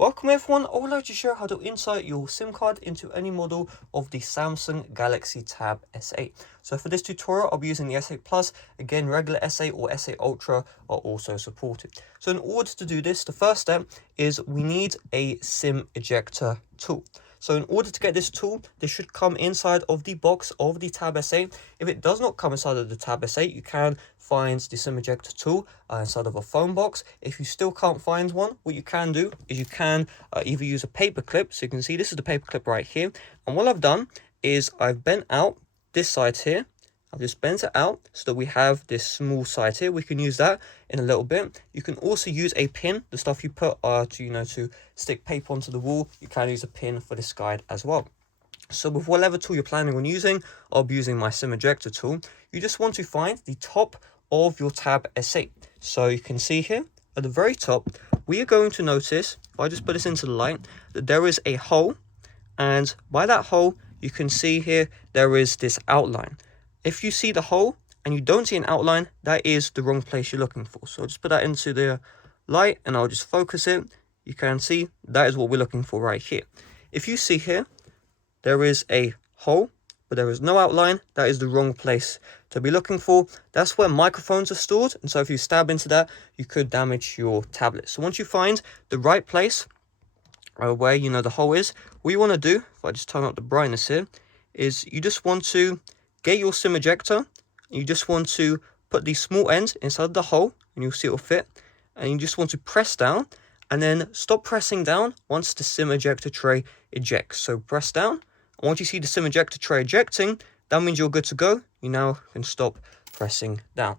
Welcome everyone, I would like to show how to insert your SIM card into any model of the Samsung Galaxy Tab S8. So for this tutorial, I'll be using the S8 Plus. Again, regular S8 or S8 Ultra are also supported. So in order to do this, the first step is we need a SIM ejector tool. So in order to get this tool, this should come inside of the box of the Tab S8. If it does not come inside of the Tab S8, you can find the SIM ejector tool inside of a phone box. If you still can't find one, what you can do is you can either use a paper clip. So you can see this is the paper clip right here. And what I've done is I've bent out this side here. I've just bent it out so that we have this small side here. We can use that in a little bit. You can also use a pin, the stuff you put to stick paper onto the wall. You can use a pin for this guide as well. So with whatever tool you're planning on using, I'll be using my SIM ejector tool. You just want to find the top of your Tab S8. So you can see here at the very top, we are going to notice, if I just put this into the light, that there is a hole, and by that hole you can see here there is this outline. If you see the hole and you don't see an outline, that is the wrong place you're looking for. So I'll just put that into the light and I'll just focus it. You can see that is what we're looking for right here. If you see here, there is a hole, but there is no outline. That is the wrong place to be looking for. That's where microphones are stored. And so if you stab into that, you could damage your tablet. So once you find the right place where the hole is, what you want to do, if I just turn up the brightness here, is you just want to get your SIM ejector. You just want to put the small end inside the hole and you'll see it will fit. And you just want to press down and then stop pressing down once the SIM ejector tray ejects. So press down. And once you see the SIM ejector tray ejecting, that means you're good to go. You now can stop pressing down.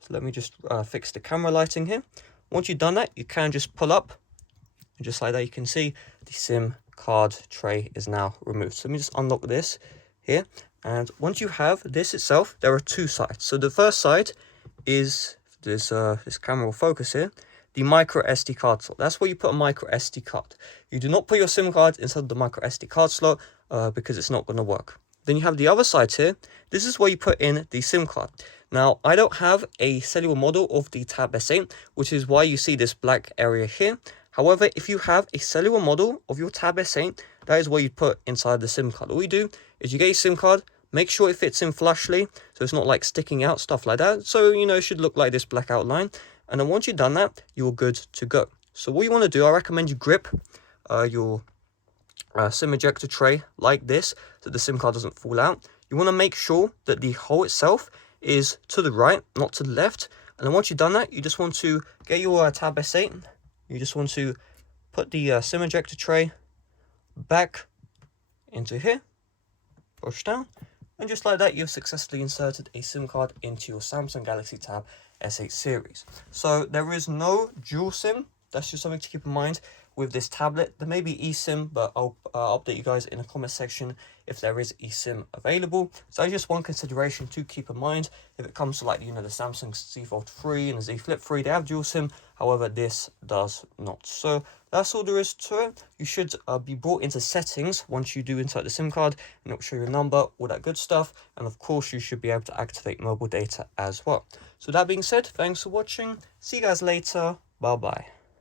So let me just fix the camera lighting here. Once you've done that, you can just pull up. And just like that, you can see the SIM card tray is now removed. So let me just unlock this here. And once you have this itself, there are two sides. So the first side is this camera will focus here, the micro SD card slot. That's where you put a micro SD card. You do not put your SIM card inside the micro SD card slot because it's not going to work. Then you have the other side here. This is where you put in the SIM card. Now, I don't have a cellular model of the Tab S8, which is why you see this black area here. However, if you have a cellular model of your Tab S8, that is where you put inside the SIM card. All you do is you get your SIM card, make sure it fits in flushly, so it's not like sticking out, stuff like that. So, it should look like this black outline. And then once you've done that, you're good to go. So what you want to do, I recommend you grip your SIM ejector tray like this, so the SIM card doesn't fall out. You want to make sure that the hole itself is to the right, not to the left. And then once you've done that, you just want to get your Tab S8. You just want to put the SIM ejector tray back into here, push down, and just like that, you've successfully inserted a SIM card into your Samsung Galaxy Tab S8 series. So there is no dual SIM. That's just something to keep in mind with this tablet. There may be eSIM, but I'll update you guys in the comment section if there is eSIM available. So that's just one consideration to keep in mind if it comes to the Samsung Z Fold 3 and the Z Flip 3. They have dual SIM, however this does not. So that's all there is to it. You should be brought into settings once you do insert the SIM card, and it will show your number, all that good stuff. And of course, you should be able to activate mobile data as well. So that being said, thanks for watching. See you guys later. Bye bye.